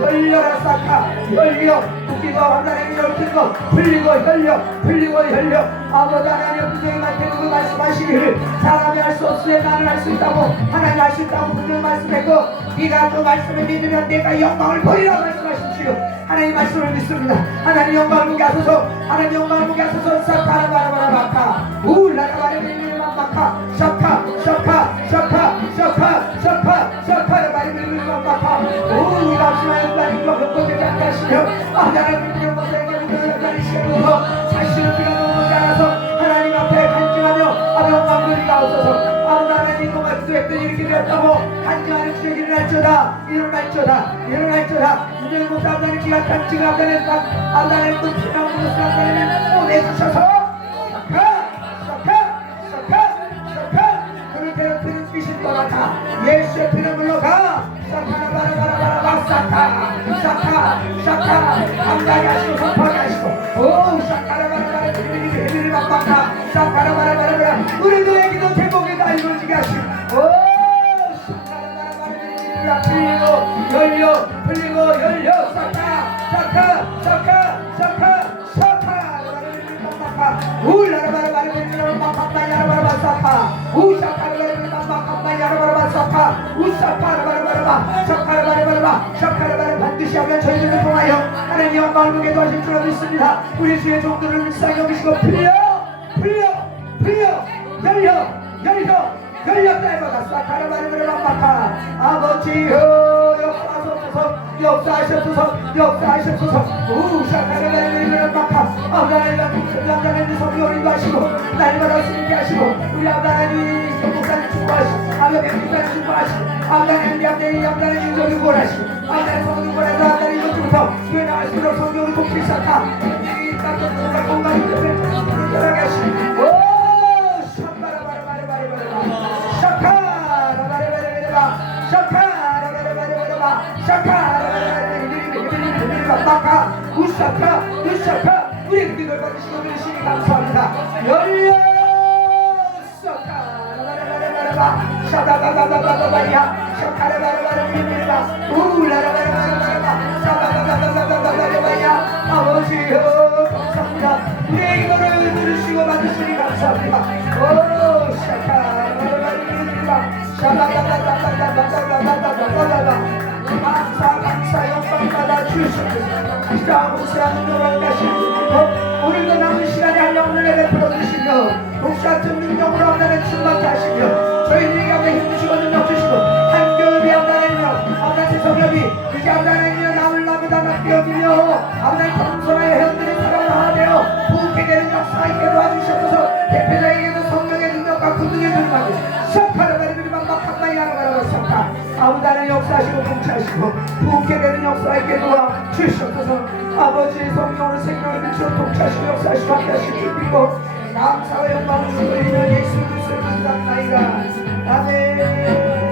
열려라 샤카 열려. 웃기고 하나님 열린 거 풀리고 열려 풀리고 열려. 아버지 하나님 분명히 되고 그 말씀하시기를 사람이 할 수 없으면 나는 할 수 있다고 하나님 할 수 있다고 분명히 말씀했고 네가 그 말씀을 믿으면 내가 영광을 보리라 말씀하십시오. 하나님 말씀을 믿습니다. 하나님 영광을 보게 하소서. 하나님 영광을 보게 하소서. 사카라바라바라바카 우라라바리비리마마카 샤카 샤카 벽보되지 않게 하시며 하나님 영광을 보게 시켜주셔서 사실은 우리가 넘어오지 않아서 하나님 앞에 간증하며 영광 우리가 없어서 하나님 그 말씀했더니 이렇게 되었다고 간증하는 주의 일어날지어다 일어날지어다 일어날지어다 이제 못 하다는 기가 간증을 한다는 아다는 그 피나오는 것을 한다는 보내주셔서 샤카 샤카 감다야시고 파다시고 오 샤카라바라 헤비리 바바카 샤카라바라바라 우리들의 기도 제목에 다 이루어지게 하시오 오 샤카라바라바라 흘리고 열려 흘리고 열려 샤카 샤카 샤카 샤카 샤카 울라라바라바라 바바카야라바라 샤카 우샤카라바라 바바카야라바라 샤카 우샤카라바라바라 샤카 반드시 하면 저희들을 통하여 하나님 영광을 보게 도와줄 줄 믿습니다. 우리 주의 종들을 불쌍히 여기시고 풀려 풀려 풀려 열려 열려 열렸다 해봐가 사카라바리바리바카 아버지여 역사하소서 역사하셨소서 역사하셨소서. 우샤카라바리바리바카 아브라함과 남자는 성경을 인도하시고 날마다 스님게 하시고 우리 아브라함이 성목사를 축복하시고 성령이 보내시 아멘 성령이 보내서 하나님 것부터 교회 나가시도록 성령이 꼭필사다 우리 믿음을 받으시고 계시니 감사합니다 열려 아버지여 감사합니다 우리의 기도를 들으시고 받으시니 감사합니다 오 샤카라바리바리바 샤다다다다다다다다다다다다 감사 감사 영광 받아 주시옵소서 기도하고 세하는 노란 가시 오늘도 남은 시간에 한영을 내베풀어 주시며 이 이제 하나님이여 남을 남에다 낫게 여기며 하나님 겸손하여 회원들의 사랑을 하되어 부흥게 되는 역사 있게 도와주시옵소서. 대표자에게도 성령의 능력과 군능의 능력이 샤카라바리비리만 막한마이 하나바라바 샤카 아무다는 역사하시고 통치하시고 부흥게 되는 역사 있게 도와 주시옵소서. 아버지 성령으로 생명을 비추어 통치하시고 역사하시고 함께하시고 그리고 감사와 영광을 주시고 예수 이름으로 기도합나이다. 아멘